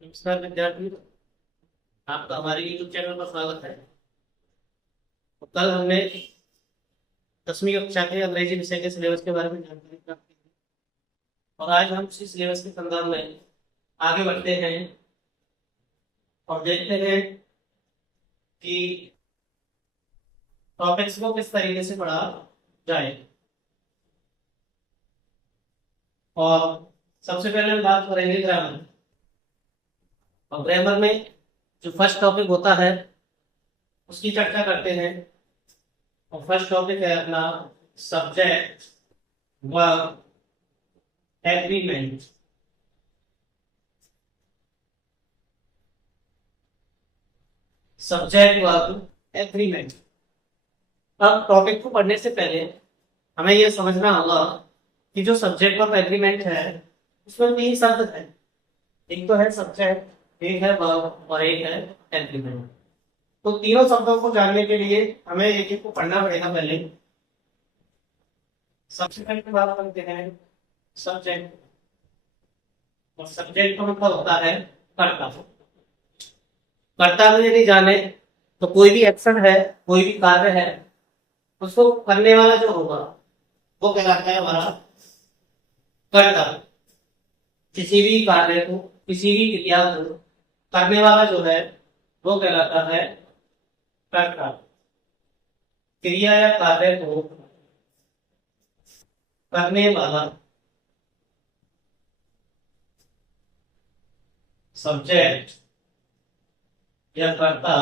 नमस्कार विद्यार्थी, आपका हमारे YouTube चैनल पर स्वागत है। तो कल हमने 10वीं कक्षा के अंग्रेजी विषय के सिलेबस के बारे में जानकारी प्राप्त की और आज हम उसी सिलेबस के संदर्भ में आगे बढ़ते हैं और देखते हैं कि टॉपिक्स को किस तरीके से पढ़ा जाए। और सबसे पहले हम बात करेंगे ग्रामर। और ग्रामर में जो फर्स्ट टॉपिक होता है उसकी चर्चा करते हैं। और फर्स्ट टॉपिक है अपना subject verb agreement. Subject verb agreement. अब टॉपिक को पढ़ने से पहले हमें यह समझना होगा कि जो सब्जेक्ट वर्ब एग्रीमेंट है उसमें तीन शब्द है। एक तो है सब्जेक्ट, एक है वर्ब और एक है एग्रीमेंट। तो तीनों शब्दों को जानने के लिए हमें एक एक को पढ़ना पड़ेगा। पहले सबसे पहले बात करते हैं सब्जेक्ट। और सब्जेक्ट का मतलब होता है कर्ता। कर्ता को यदि जाने तो कोई भी एक्शन है, कोई भी कार्य है, उसको करने वाला जो होगा वो कहलाता है हमारा कर्ता। किसी भी कार्य को, किसी भी क्रिया को करने वाला जो है वो कहलाता है कर्ता। क्रिया या कार्य को करने वाला सब्जेक्ट या कर्ता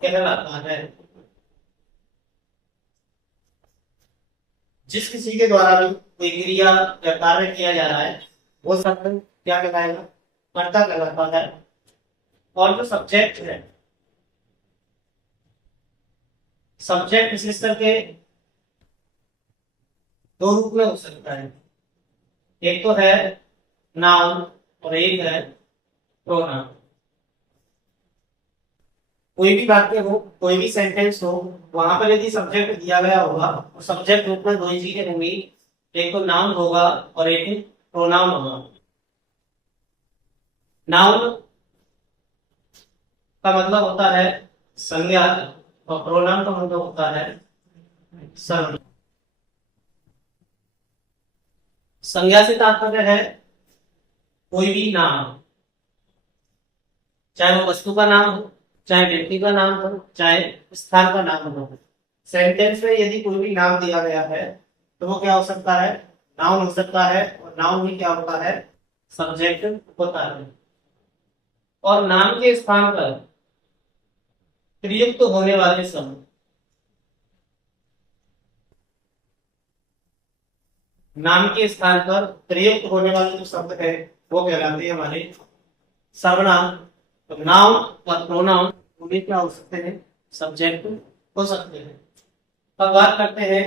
कहलाता है। जिस किसी के द्वारा भी कोई क्रिया या कार्य किया जा रहा है वो शब्द क्या कहलाएगा? कर्ता कहलाता है। और जो सब्जेक्ट है, सब्जेक्ट विशेष करके दो रूप में हो सकता है। एक तो है नाउन और एक है प्रोनाउन। कोई भी वाक्य हो, कोई भी सेंटेंस हो, वहां पर यदि सब्जेक्ट दिया गया होगा तो सब्जेक्ट रूप में दो ही चीजें होंगी। एक तो नाउन होगा और एक प्रोनाउन होगा। नाउन का मतलब होता है संज्ञा और प्रोनाउन का मतलब होता है सर्वनाम। संज्ञा से तात्पर्य है कोई भी नाम, चाहे वो वस्तु का नाम हो, चाहे व्यक्ति का नाम हो, चाहे स्थान का नाम हो। सेंटेंस में यदि कोई भी नाम दिया गया है तो वो क्या हो सकता है? नाउन हो सकता है। और नाउन ही क्या होता है? सब्जेक्ट होता है। और नाम के स्थान पर प्रयुक्त होने वाले शब्द, नाम के स्थान पर प्रयुक्त होने वाले जो शब्द है वो कहलाते हैं हमारे सर्वनाम। तो नाउन और प्रोनाउन दोनों क्या हो सकते हैं? सब्जेक्ट हो सकते हैं। अब बात करते हैं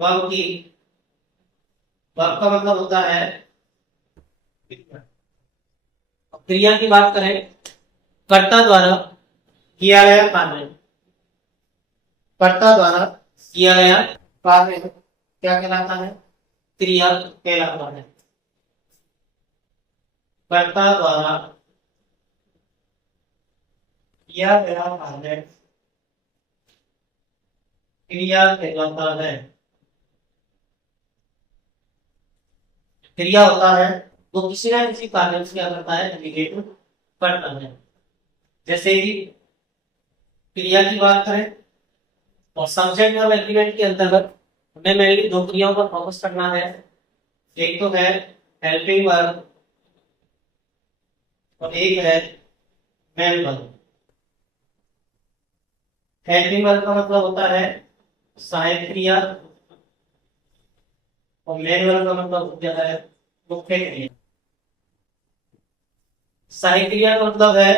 वर्ब की। वर्ब का मतलब होता है क्रिया। अब क्रिया की बात करें, कर्ता द्वारा किया गया कार्य। कर्ता द्वारा किया गया कार्य क्या कहलाता है? क्रिया कहलाता है। कर्ता द्वारा किया गया कार्य क्रिया कहलाता है। क्रिया होता है वो किसी ना किसी कार्य से क्या करता है? रिलेट करता है। जैसे कि क्रिया की बात करें और सब्जेक्ट और एग्रीमेंट के अंतर्गत हमें मेनली दो क्रियाओं पर फोकस करना है। एक तो है हेल्पिंग वर्ब और एक है मेन वर्ब। हेल्पिंग वर्ब का मतलब होता है सहायक क्रिया और मेन वर्ब का मतलब होता है मुख्य क्रिया। सहायक क्रिया का मतलब है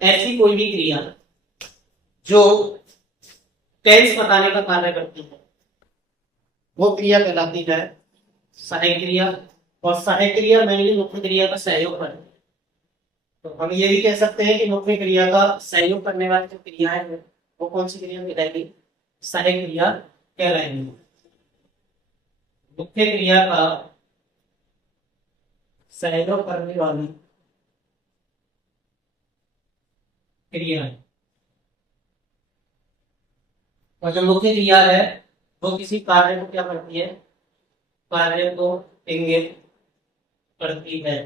ऐसी कोई भी क्रिया जो टेंस बताने का कार्य करती है वो क्रिया कहलाती है सहायक क्रिया। और सहायक क्रिया मेनली मुख्य क्रिया का सहयोग करती है। तो हम ये भी कह सकते हैं कि मुख्य क्रिया का सहयोग करने वाली जो क्रियाएं हैं वो कौन सी क्रिया कहलाएगी? सहायक क्रिया कहलाएंगी। मुख्य क्रिया का सहयोग करने वाली क्रिया है। और जो मुख्य क्रिया है वो किसी कार्य को क्या करती है, कार्य को इंगित करती है।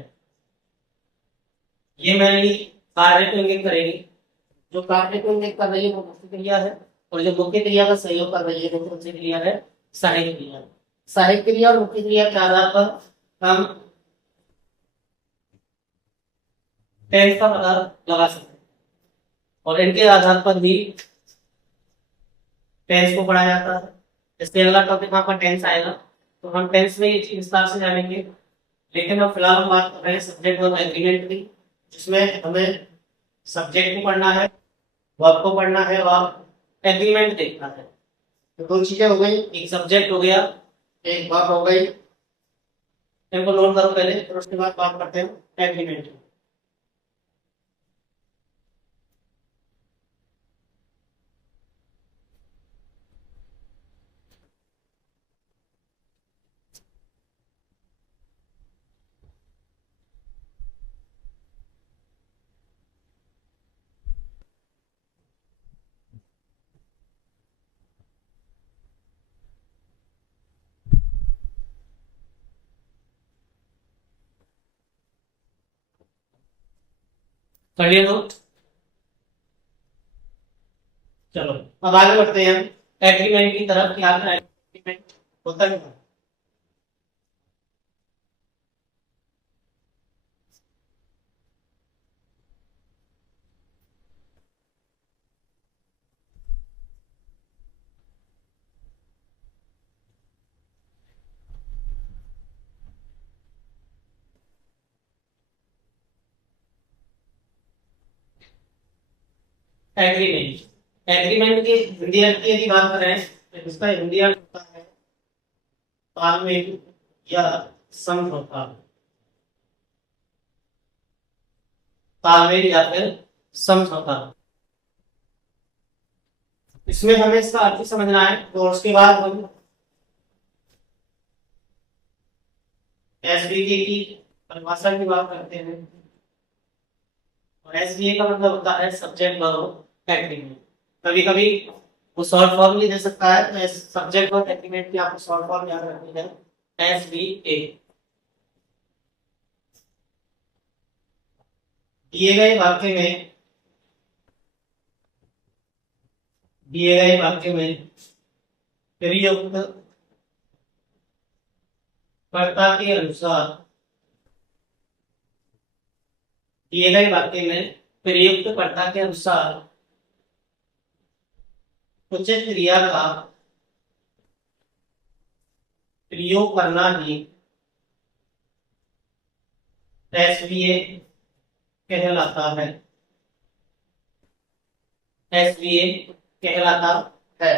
ये मैंने कार्य को इंगित करेगी, जो कार्य को इंगित कर रही है वो मुख्य क्रिया है, और जो मुख्य क्रिया का सहयोग कर रही है वो कौन सी क्रिया है, सहायक क्रिया। सहायक क्रिया और मुख्य क्रिया के आधार पर हम टेंस का पता लगा सकते हैं, और इनके आधार पर भी टेंस को पढ़ा जाता है। इसके अगला टॉपिक आपका टेंस आएगा, तो हम टेंस में ये चीज विस्तार से जानेंगे। लेकिन अब फिलहाल हम बात कर रहे हैं सब्जेक्ट और एग्रीमेंट की, जिसमें हमें सब्जेक्ट को पढ़ना है, वर्ब को पढ़ना है और एग्रीमेंट देखना है। तो दो चीजें हो गई, एक सब्जेक्ट हो गया, एक वर्ब हो गई। इनको नोट करो पहले, फिर उसके बाद बात करते हैं एग्रीमेंट की। कर लिया नोट? चलो अब आगे बढ़ते हैं एग्रीमेंट की तरफ। क्या एग्रीमेंट होता है? एग्रीमेंट, एग्रीमेंट की हिंदी अर्थ की यदि बात करें तो इसका हिंदी अर्थ होता है तालमेल या समझौता। तालमेल या फिर समझौता, इसमें हमें इसका अर्थ समझना है। तो उसके बाद हम एसबीए की परिभाषा की बात करते हैं। और एसबीए का मतलब होता है सब्जेक्ट वर्ब एग्रीमेंट। कभी कभी वो शॉर्ट फॉर्म भी दे सकता है, तो सब्जेक्ट वर्ब एग्रीमेंट की आपको शॉर्ट फॉर्म याद रखनी है, एसबीए। दिए गए वाक्य में, दिए गए वाक्य में प्रयुक्त कर्ता के अनुसार, दिए गए वाक्य में प्रयुक्त कर्ता के अनुसार उचित क्रिया का प्रयोग करना ही एसवीए कहलाता है। एसवीए कहलाता है,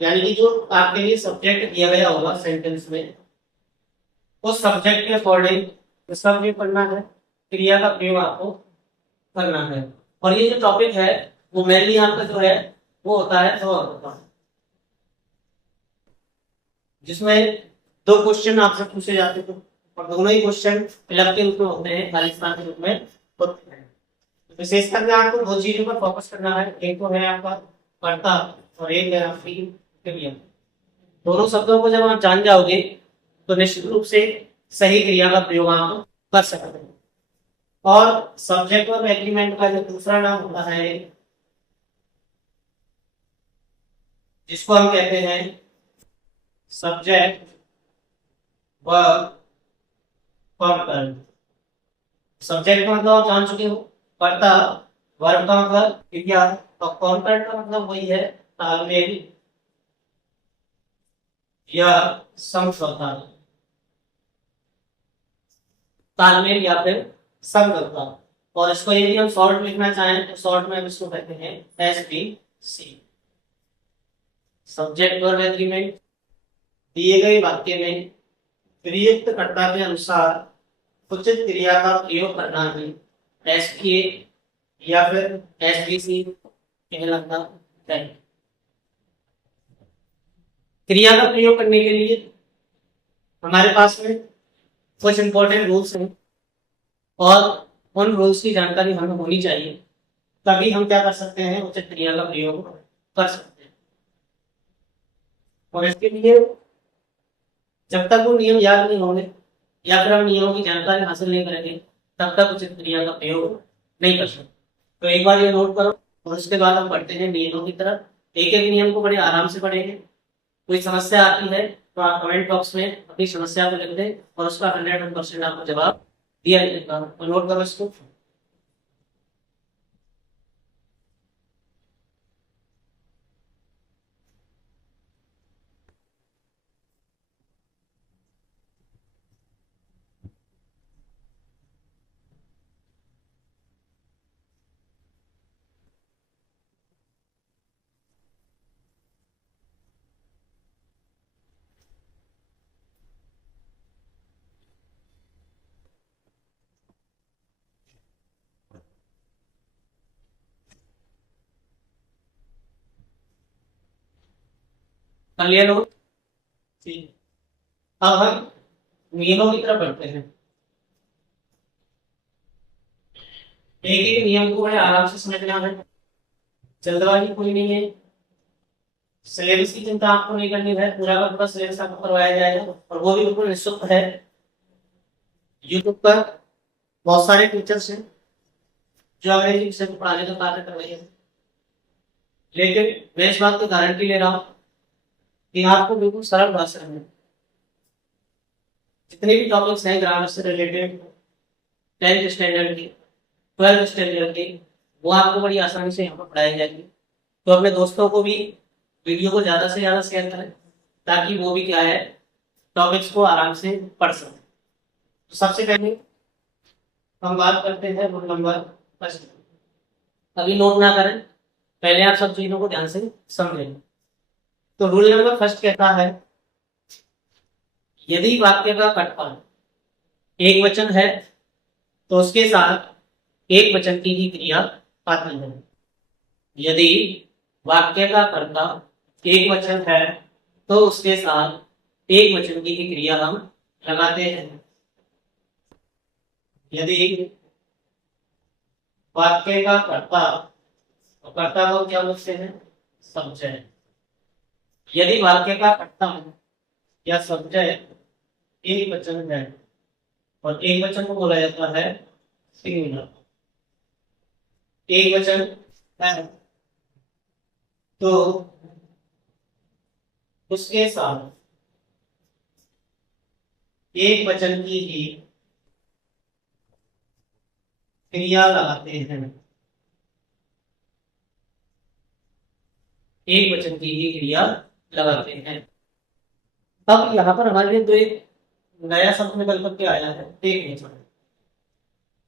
यानी कि जो आपके लिए सब्जेक्ट दिया गया होगा सेंटेंस में, उस सब्जेक्ट के अकॉर्डिंग सब भी पढ़ना है, क्रिया का प्रयोग आपको करना है। और ये जो टॉपिक है वो मेनली आपका जो है वो होता है जिसमें दो क्वेश्चन आपसे पूछे जाते थे, और दोनों ही क्वेश्चन फिलअप के रूप में होते हैं, खालिस्तान के रूप में होते हैं। विशेषकर में आपको दो चीजों पर फोकस करना है, एक तो है आपका कर्ता और एक है आपकी क्रिया। दोनों शब्दों को जब आप जान जाओगे तो निश्चित रूप से सही क्रिया का प्रयोग आप कर सकते हैं। और सब्जेक्ट और एग्रीमेंट का जो दूसरा नाम होता है जिसको हम कहते हैं सब्जेक्ट वर्ब कॉम्पोनेंट। सब्जेक्ट का मतलब आप जान चुके हो, कर्ता, वर्ब का मतलब क्रिया, और कॉम्पोनेंट का मतलब वही है तालमेल या समझौता। तालमेल या फिर समझौता। और इसको यदि हम शॉर्ट लिखना चाहें तो शॉर्ट में हम इसको कहते हैं एसबीसी, सब्जेक्ट वर्ब एग्रीमेंट। दिए गए वाक्य में प्रयुक्त कर्ता के अनुसार उचित क्रिया का प्रयोग करना ही एसबीए या फिर एसबीसी कहलाता है। क्रिया का प्रयोग करने के लिए हमारे पास में कुछ इंपॉर्टेंट रूल्स हैं, और उन रूल्स की जानकारी हमें होनी चाहिए, तभी हम क्या कर सकते हैं, उचित क्रिया का प्रयोग कर सकते हैं। और इसके लिए जब तक वो नियम याद नहीं होंगे या फिर हम नियमों की जानकारी हासिल नहीं करेंगे, तब तक उचित क्रिया का प्रयोग नहीं कर सकते। तो एक बार ये नोट करो और उसके बाद हम पढ़ते हैं नियमों की तरफ। एक एक नियम को बड़े आराम से पढ़ेंगे। कोई समस्या आती है तो आप कमेंट बॉक्स में अपनी समस्या को लिख दें और उसका 100% आपको जवाब दिया जाएगा। तो नोट करो इसको। कर लिया नोट? ठीक। अब हम नियमों की तरफ बढ़ते हैं। एक एक नियम को बड़े आराम से समझना है, जल्दबाजी कोई नहीं है। सिलेबस की चिंता आपको नहीं करनी है, पूरा का पूरा सिलेबस आपको करवाया जाएगा और वो भी बिल्कुल निःशुल्क है। यूट्यूब पर बहुत सारे टीचर्स हैं जो अंग्रेजी विषय को पढ़ाने का कार्य कर रहे हैं, लेकिन मैं इस बात की गारंटी ले रहा हूँ कि आपको बिल्कुल सरल भाषा में जितने भी टॉपिक्स हैं ग्रामर से रिलेटेड, 10th स्टैंडर्ड की, 12th स्टैंडर्ड की, वो आपको बड़ी आसानी से यहाँ पर पढ़ाई जाएगी। तो अपने दोस्तों को भी वीडियो को ज़्यादा से ज़्यादा शेयर करें ताकि वो भी क्या है, टॉपिक्स को आराम से पढ़ सकें। तो सबसे पहले हम बात करते हैं रूल नंबर फर्स्ट। अभी नोट ना करें, पहले आप सब चीजों को ध्यान से समझें। तो रूल नंबर फर्स्ट कहता है, यदि वाक्य का कर्ता एक वचन है तो उसके साथ एक वचन की ही क्रिया आती है। यदि वाक्य का कर्ता एक वचन है तो उसके साथ एक वचन की ही क्रिया हम लगाते हैं। यदि वाक्य का कर्ता, तो कर्ता को क्या बोलते हैं, सब्जेक्ट। यदि वाक्य का कर्ता या सब्जेक्ट एक वचन है और एक वचन को बोला जाता है सिंगुलर, एक वचन है तो उसके साथ एक वचन की ही क्रिया लगाते हैं। एक वचन की ही क्रिया लगाते हैं। अब यहाँ पर हमारे लिए तो एक नया शब्द निकल करके आया है, एक वचन।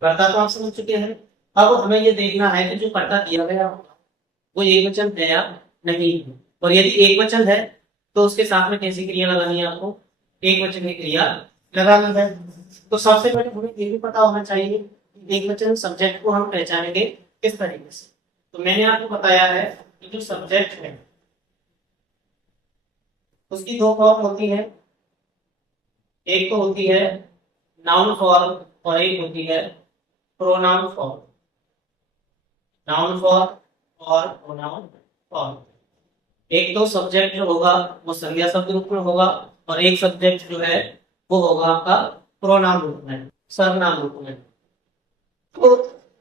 कर्ता तो आप समझ चुके हैं। अब हमें ये देखना है कि जो कर्ता दिया गया वो एक वचन है या नहीं है, और यदि एक वचन है तो उसके साथ में कैसी क्रिया लगानी है, आपको एक वचन की क्रिया लगानी है। तो सबसे पहले हमें ये भी पता होना चाहिए कि एक वचन सब्जेक्ट को हम पहचानेंगे किस तरीके से। तो मैंने आपको बताया है कि जो सब्जेक्ट है उसकी दो फॉर्म होती है, एक तो होती है नाउन फॉर्म और एक होती है प्रोनाउन फॉर्म। नाउन फॉर्म और प्रोनाउन फॉर्म। एक तो सब्जेक्ट जो होगा वो संज्ञा शब्द रूप में होगा और एक सब्जेक्ट जो है वो होगा आपका प्रोनाउन रूप में, सर्वनाम रूप में। तो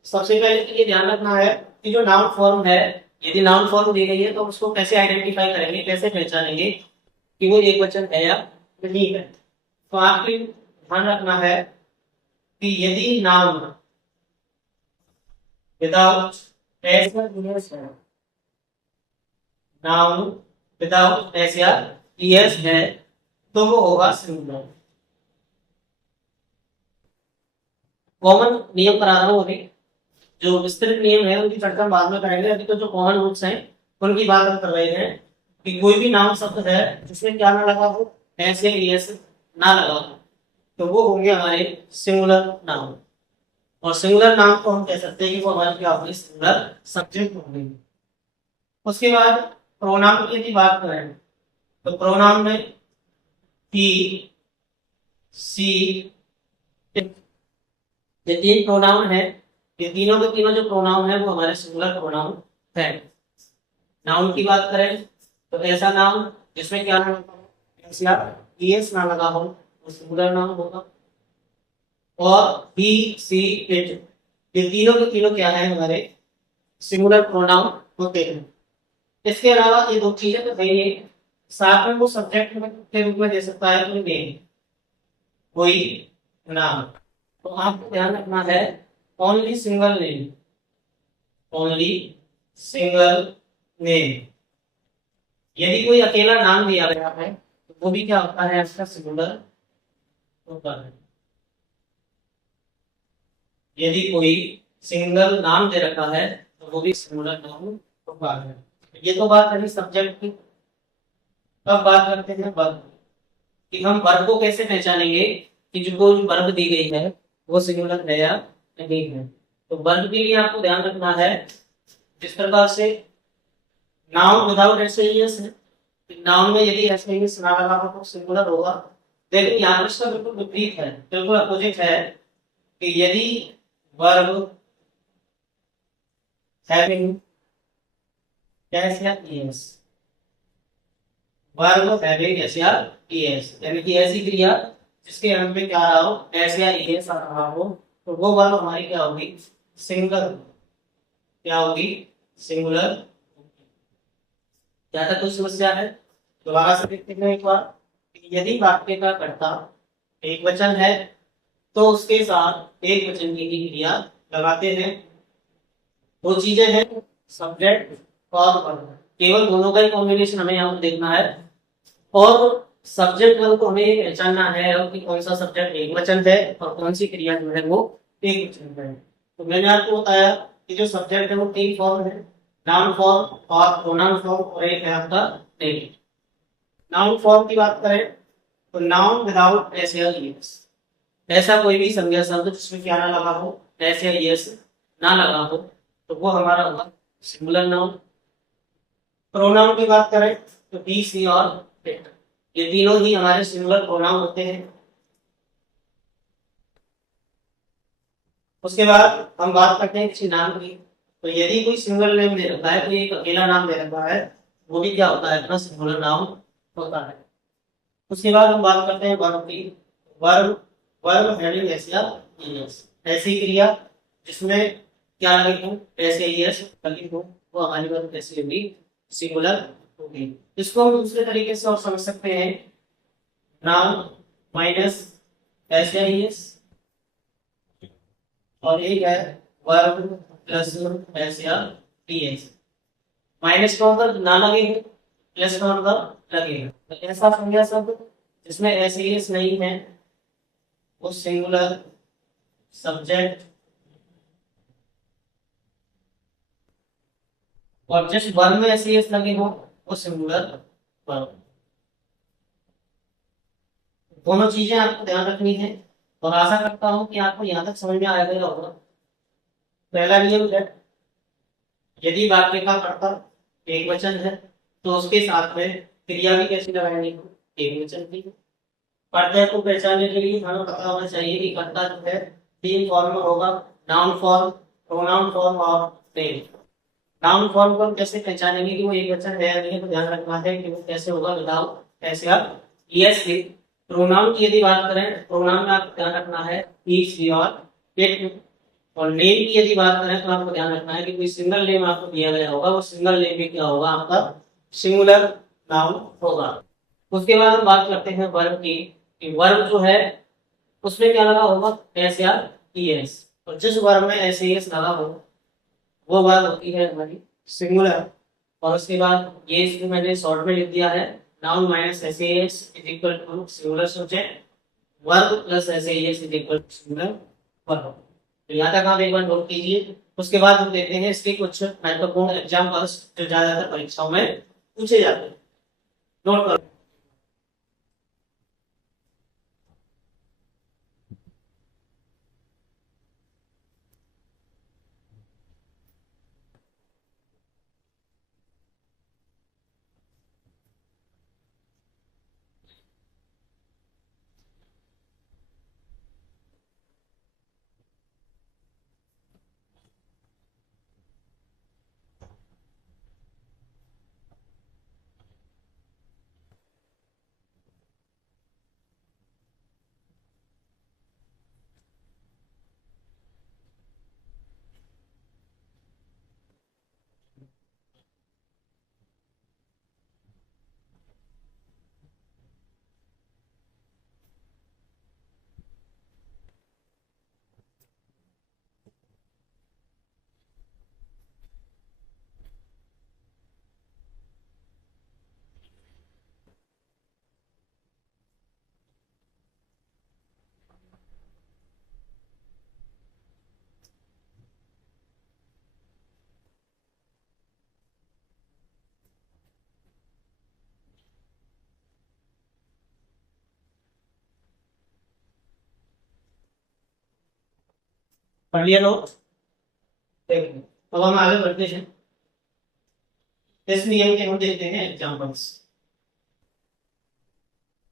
सबसे पहले तो ये ध्यान रखना है कि जो नाउन फॉर्म है, यदि नाउन फॉर्म दी गई है तो उसको कैसे आइडेंटिफाई करेंगे, कैसे पहचानेंगे कि वो एक वचन है या नहीं है। तो आपको ध्यान रखना है कि यदि नाउन विदाउट एस है, नाउन विदाउट एस या ईएस है तो वो होगा सिंगुलर। कॉमन नियम करा रहा हूं अभी, जो विस्तृत नियम है उनकी चर्चा बाद में करेंगे। अभी तो जो कॉमन रूल्स हैं उनकी बात हम कर रहे हैं कि कोई भी नाउन शब्द है जिसमें क्या ना लगा हो, एस या ईएस ना लगा हो, तो वो होंगे हमारे सिंगुलर नाउन। और सिंगुलर नाउन को हम कह सकते हैं कि वो हमारे क्या होंगे, सिंगुलर सब्जेक्ट होंगे। उसके बाद प्रोनाउन की यदि बात करें तो प्रोनाउन में ही, सी, ये तीन प्रोनाउन है, ये तीनों के तीनों जो प्रोनाउन है वो हमारे सिंगुलर प्रोनाउन है। नाउन की बात करें तो ऐसा नाउन जिसमें क्या ईएस ना लगा हो वो सिंगुलर नाउन होगा। और बी सी इट, ये तीनों के तीनों क्या है हमारे सिंगुलर प्रोनाउन होते हैं। इसके अलावा ये दो चीजें तो है ही, साथ में वो सब्जेक्ट के रूप में दे सकता है कोई नेम, कोई नाम। तो आपको ध्यान रखना है only single name, only single name. यदि कोई अकेला नाम दिया गया है तो वो भी क्या होता है, इसका सिंगुलर होता है। यदि कोई सिंगल नाम दे रखा है तो वो भी सिंगुलर नाउन होगा। ये तो बात रही सब्जेक्ट की। अब बात करते हैं वर्ब कि हम वर्ब को कैसे पहचानेंगे कि जो वर्ब दी गई है वो सिंगुलर है या नहीं है। तो वर्ब के लिए आपको ध्यान रखना है जिस प्रकार से नाउन विदाउट एसएस है, नाउन में यदि एसएस ना लगा हो तो सिंगुलर होगा। लेकिन यहाँ पर इसका बिल्कुल विपरीत है, बिल्कुल अपोजिट है कि यदि वर्ब हैविंग एस या ईएस, वर्ब हैविंग एस या ईएस, यानी कि ऐसी क्रिया जिसके अंत में क्या रहा हो एस या ईएस आ रहा हो तो वो वर्ब हमारी क्या होगी, सिंगल, क्या होगी, सिंगुलर। क्या तक कोई समस्या है? दोबारा से देखते हैं एक बार। यदि वाक्य का कर्ता एक वचन है तो उसके साथ एक वचन की ही क्रिया लगाते हैं। दो चीजें हैं सब्जेक्ट और वर्ब, केवल दोनों का ही कॉम्बिनेशन हमें यहाँ पर देखना है। और सब्जेक्ट वर्ब को हमें ये पहचानना है कि कौन सा सब्जेक्ट एक वचन है और कौन सी क्रिया जो है वो एक वचन है। तो मैंने आपको बताया कि जो सब्जेक्ट है वो तीन फॉर्म है, नाउन फॉर्म और प्रोनाउन फॉर्म और एक है आपका नेम। नाउन फॉर्म की बात करें तो नाउन विदाउट एस या ईएस, ऐसा कोई भी संज्ञा शब्द जिसमें क्या ना लगा हो, एस या ईएस ना लगा हो तो वो हमारा होगा सिंगुलर नाउन। प्रोनाउन की बात करें तो बी सी और इट, ये तीनों ही हमारे सिंगुलर प्रोनाउन होते हैं। उसके बाद हम बात करते हैं किसी नाम की। तो यदि कोई सिंगल नेम दे रखा है, कोई एक अकेला नाम दे रखा है, वो भी क्या होता है, अपना सिंगुलर नाउन होता है। उसके बाद हम बात करते हैं वर्ब की। वर्ब, वर्ब हैविंग एस या ईएस, ऐसी क्रिया जिसमें क्या लगे हो, एस या ईएस लगी हो, वो हमारी वर्ब कैसी होगी, सिंगुलर होगी। इसको हम दूसरे तरीके से और समझ सकते हैं, नाउन माइनस एस या ईएस और एक है वर्ब प्लस एस या टीएस। माइनस का मतलब ना लगेगा, प्लस का मतलब लगेगा। तो ऐसा संज्ञा शब्द जिसमें एस एस नहीं है वो सिंगुलर सब्जेक्ट, और जिस वर्ब में एस एस लगे हो वो सिंगुलर वर्ब। दोनों चीजें आपको ध्यान रखनी है और आशा करता हूं कि आपको यहाँ तक समझ में आ गया होगा। पहला नियम है, यदि वाक्य का कर्ता एक वचन है तो उसके साथ में क्रिया भी कैसी लगाएंगे, एक वचन की। कर्ता को पहचानने के लिए हमें पता होना चाहिए कि कर्ता जो है तीन फॉर्म में होगा, नाउन फॉर्म, प्रोनाउन फॉर्म और नेम। नाउन फॉर्म को हम कैसे पहचानेंगे कि वो एक वचन है या नहीं है, तो ध्यान रखना है कि वो कैसे होगा, विदाउट ऐसे आप यस लिख। प्रोनाउन की यदि बात करें, प्रोनाउन में आपको ध्यान रखना है ही शी और इट। और नेम की यदि बात करें तो आपको ध्यान रखना है कि कोई सिंगल नेम आपको दिया गया होगा, वो सिंगल नेम भी क्या होगा, आपका सिंगुलर नाउन होगा। उसके बाद हम बात करते हैं वर्ब की, कि वर्ब जो है उसमें क्या लगा होगा, एस या ईएस, और जिस वर्ब में एस एस लगा हो वो वर्ब होती है हमारी सिंगुलर। और उसके बाद ये इसको मैंने शॉर्ट में लिख दिया है, noun minus S S is equal to singular subject, verb plus S S is equal to singular verb. तो यहाँ तक आप एक बार नोट कीजिए। उसके बाद हम देखते हैं इसके कुछ महत्वपूर्ण एग्जाम्पल्स जो ज्यादातर परीक्षाओं में पूछे जाते हैं। नोट करो। पढ़ लिया लोग? देखिए, अब हम आगे बढ़ते हैं। इस नियम के हम देखते हैं एग्जाम्पल्स।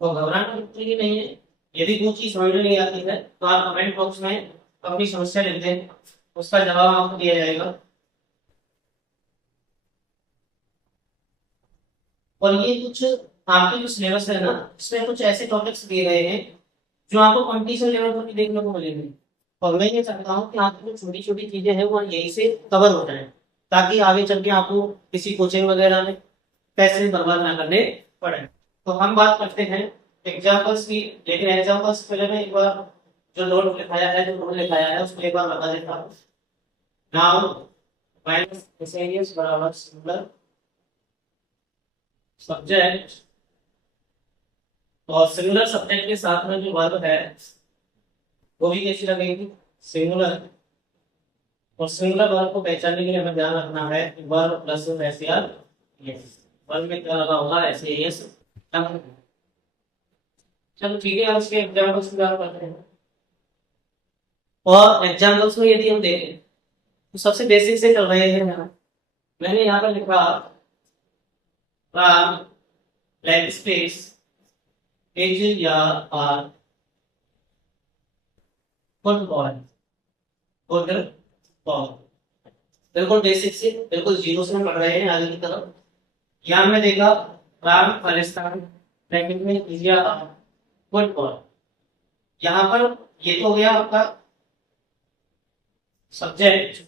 तो घबराना बिल्कुल ही नहीं है। यदि कोई चीज समझ में नहीं आती है तो आप कमेंट बॉक्स में अपनी समस्या लिख दें, उसका जवाब आपको दिया जाएगा। और ये कुछ आपके जो सिलेबस है ना, इसमें कुछ ऐसे टॉपिक्स दिए गए हैं जो आपको कंपटीशन लेवल पर भी देखने को मिलेंगे। और मैं ये चाहता हूँ कि आपकी जो छोटी छोटी चीजें हैं वो यहीं से कवर हो जाए, ताकि आगे चल के आपको किसी कोचिंग वगैरह में पैसे बर्बाद ना करने पड़े। तो हम बात करते हैं एग्जाम्पल्स की, लेकिन एग्जाम्पल्स पहले मैं एक बार जो नोट लिखाया है, जो नोट लिखाया है उसको एक बार बता देता हूँ। नाउ माइनस एसआईएस बराबर सिंगुलर सब्जेक्ट, और सिंगुलर सब्जेक्ट के साथ में जो वर्ब है वो भी कैसी लगेगी? सिंगुलर। और सिंगुलर वर्ब को पहचानने के लिए हमें ध्यान रखना है कि verb plus S R yes, verb में क्या लगा होगा? ऐसे यस। चलो ठीक है, हम इसके एग्जाम्पल्स की बात करते हैं। और एग्जाम्पल्स में यदि हम देखें तो सबसे बेसिक से चल रहे हैं यहाँ। मैंने यहाँ पर लिखा राम ब्लैक स्पेस एज या आर फुटबॉल फुटबॉल। बिल्कुल बेसिक से, बिल्कुल जीरो से हम पढ़ रहे हैं आगे की तरफ। यहाँ हमने देखा राम पाकिस्तान ब्रैकेट में एज या आर फुटबॉल। यहाँ पर ये तो हो गया आपका सब्जेक्ट,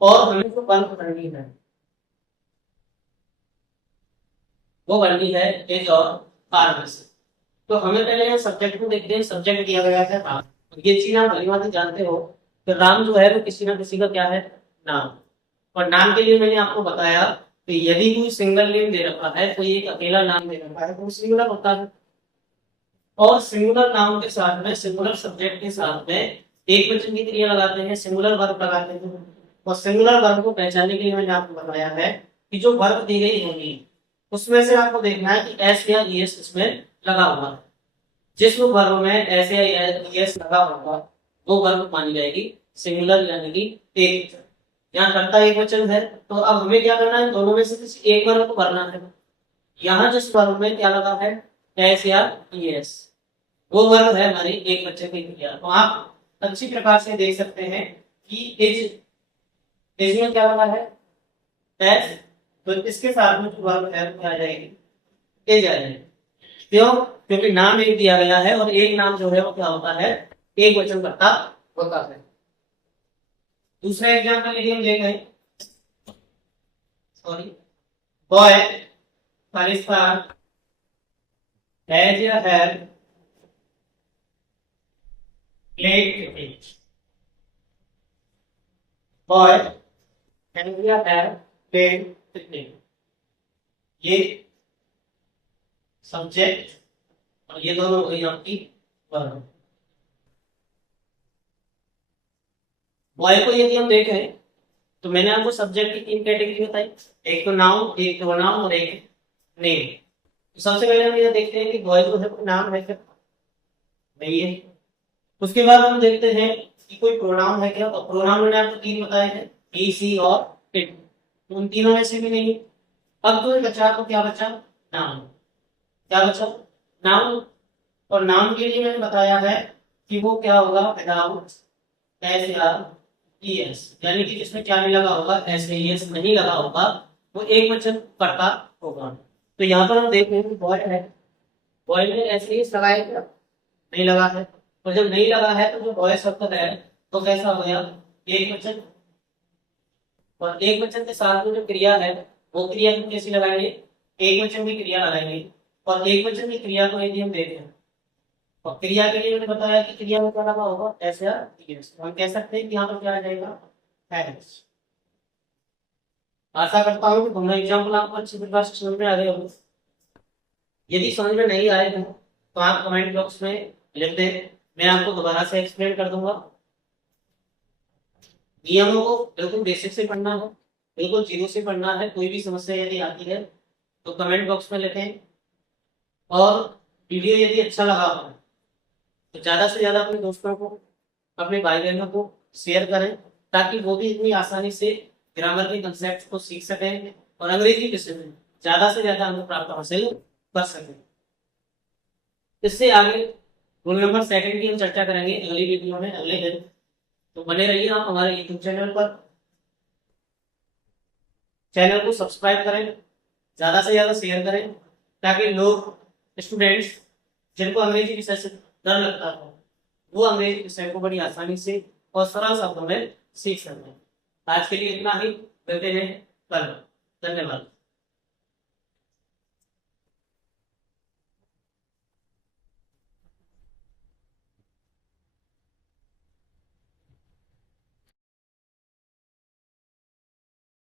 और हमें जो वर्ब करनी है वो करनी है एज और आर में से। तो हमें पहले यहाँ सब्जेक्ट को देखते हैं। सब्जेक्ट दिया गया है राम। ये चीज आप भली भांति जानते हो कि राम जो है वो किसी ना किसी का क्या है? नाम। और नाम के लिए मैंने आपको बताया कि यदि कोई सिंगल नेम दे रखा है, कोई एक अकेला नाम दे रखा है तो वो सिंगुलर होता है। और सिंगुलर नाउन के साथ में, सिंगुलर सब्जेक्ट के साथ में एक वचन की क्रिया लगाते हैं, सिंगुलर वर्ब लगाते हैं। और सिंगुलर वर्ब को पहचानने के लिए मैंने आपको बताया है कि जो वर्ब दी गई होगी उसमें से आपको देखना है कि एस या ईएस इसमें लगा हुआ है। जिस वर्ब में एस या ईएस लगा होगा वो वर्ब मानी जाएगी सिंगुलर, यानी कि एक। यहाँ कर्ता एक वचन है, तो अब हमें क्या करना है? दोनों में से किसी एक वर्ब को भरना है। यहाँ जिस वर्ब में क्या लगा है? एस या ईएस, वो वर्ब है हमारी एक वचन की क्रिया। तो आप अच्छी प्रकार से देख सकते हैं कि इज में क्या लगा है? एस। तो इसके साथ में जो वर्ब है वो क्या आ जाएगी? एज आ जाएगी। क्यों? क्योंकि नाम एक दिया गया है और एक नाम जो है वो क्या होता है? एक वचन करता होता है। दूसरा एग्जाम्पल यदि हम देखें, सॉरी, बॉय पाकिस्तान हैज या have played cricket. Boy has या हैव प्लेड क्रिकेट, ये सब्जेक्ट और ये दोनों हो गई आपकी वर्ब। बॉय को यदि हम देखें तो मैंने आपको सब्जेक्ट की तीन कैटेगरी बताई, एक तो नाउन, एक प्रोनाउन और एक नेम। तो सबसे पहले हम ये देखते हैं कि बॉय जो है कोई नाम है क्या? नहीं है। उसके बाद हम देखते हैं कि कोई प्रोनाउन है क्या? तो प्रोनाउन मैंने आपको तीन बताए हैं, ही, सी और इट। उन तीनों में से भी नहीं। अब तो बचा, तो क्या बचा? नाउन। क्या बचा? नाउन। और नाउन के लिए मैंने बताया है कि वो क्या होगा? विदाउट एस या ईएस, यानी कि जिसमें क्या नहीं लगा होगा? एस या ईएस नहीं लगा होगा, वो एक वचन करता होगा। तो यहाँ पर हम देख रहे हैं कि बॉय है, बॉय में एस या ईएस लगाया क्या? नहीं लगा है। और जब नहीं लगा है तो जो बॉय शब्द है तो कैसा हो गया? एक वचन। और एक वचन के साथ में जो क्रिया है वो क्रिया हम कैसी लगाएंगे? एक वचन की क्रिया लगाएंगे। और एक वचन की क्रिया को यदि हम देखें, और क्रिया के लिए मैंने बताया कि क्रिया में क्या लगा होगा? एस या ईएस। हम कह सकते हैं कि यहाँ पर क्या आ जाएगा? हैज। आशा करता हूँ कि दोनों एग्जाम्पल आपको अच्छी प्रकार से समझ में आ गए होंगे। यदि समझ में नहीं आए हैं तो आप कमेंट बॉक्स में लिख दें, मैं आपको दोबारा से एक्सप्लेन कर दूंगा। नियमों को बिल्कुल बेसिक से पढ़ना है, बिल्कुल जीरो से पढ़ना है। कोई भी समस्या यदि आती है तो कमेंट बॉक्स में लिखें। और वीडियो यदि अच्छा लगा हो तो ज्यादा से ज्यादा अपने दोस्तों को, अपने भाई बहनों को शेयर करें, ताकि वो भी इतनी आसानी से ग्रामर के कंसेप्ट को सीख सकें और अंग्रेजी विषय में ज्यादा से ज्यादा अंक प्राप्त हासिल कर सकें। इससे आगे रोल नंबर सेकंड की हम चर्चा करेंगे अगली वीडियो में, अगले दिन। तो बने रहिए आप हमारे यूट्यूब चैनल पर। चैनल को सब्सक्राइब करें, ज्यादा से ज्यादा शेयर करें, ताकि लोग, स्टूडेंट्स जिनको अंग्रेजी विषय से डर लगता है, वो अंग्रेजी विषय को बड़ी आसानी से और सरल शब्दों में सीख सकते हैं। आज के लिए इतना ही, मिलते हैं कल। धन्यवाद।